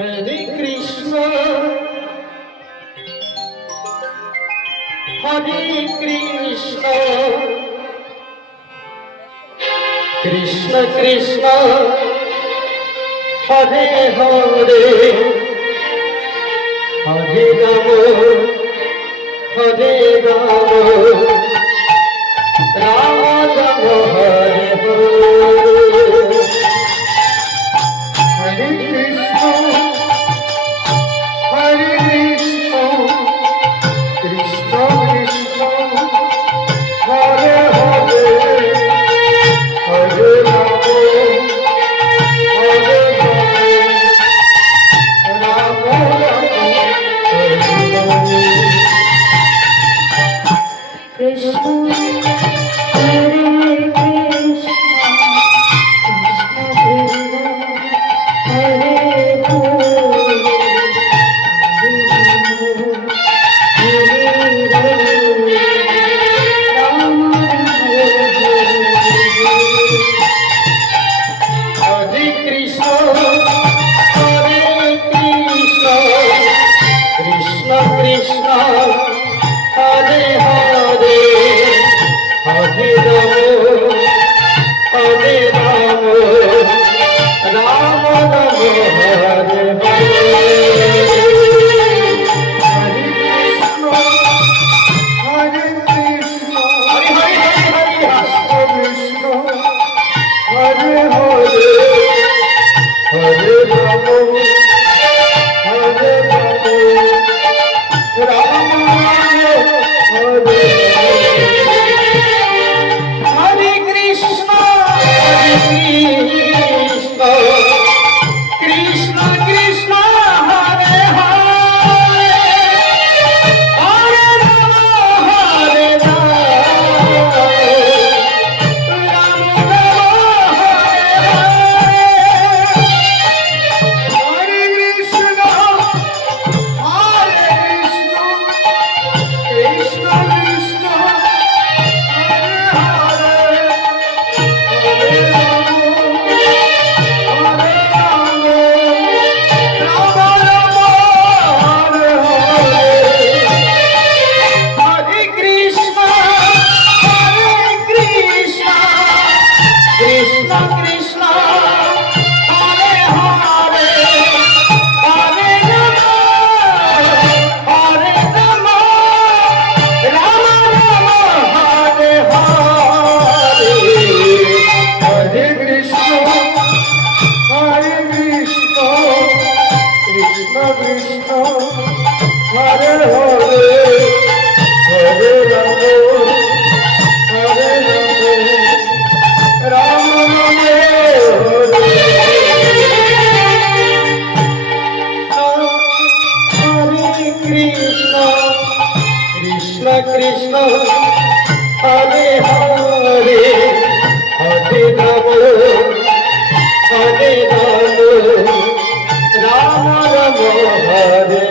Hare Krishna Hare Krishna Krishna Krishna Hare Hare Hare Ram Hare Ram Ram Ram Hare Hare Hare Krishna Hare Krishna Krishna Krishna Hare Hare Hare Ram Hare Ram Ram Ram Hare Krishna Hare Krishna Krishna Krishna Hare Hare Hare Ram Hare Ram Ram Ram Hare Hare Hare Krishna Hare Krishna Hare Hare Hare Hare Krishna Hare Hare Hare Ram Hare Ram Ram Hare Hare Krishna Hare Krishna Krishna Krishna Hare Hare Hare Ram Hare Ram Ram Ram Hare Hare Krishna Hare Krishna Krishna Krishna Hare Hare Hare Ram Hare Ram Ram Ram Hare Hare Hare Krishna Hare Krishna Krishna Krishna Hare Hare Hare Ram Hare Ram Ram Ram Hare Hare Hare Krishna Hare Krishna Krishna Krishna Hare Hare Hare Ram Hare Ram Ram Ram Hare Hare Krishna Krishna Krishna Hare Hare Hare Ram Hare Ram Ram Ram Hare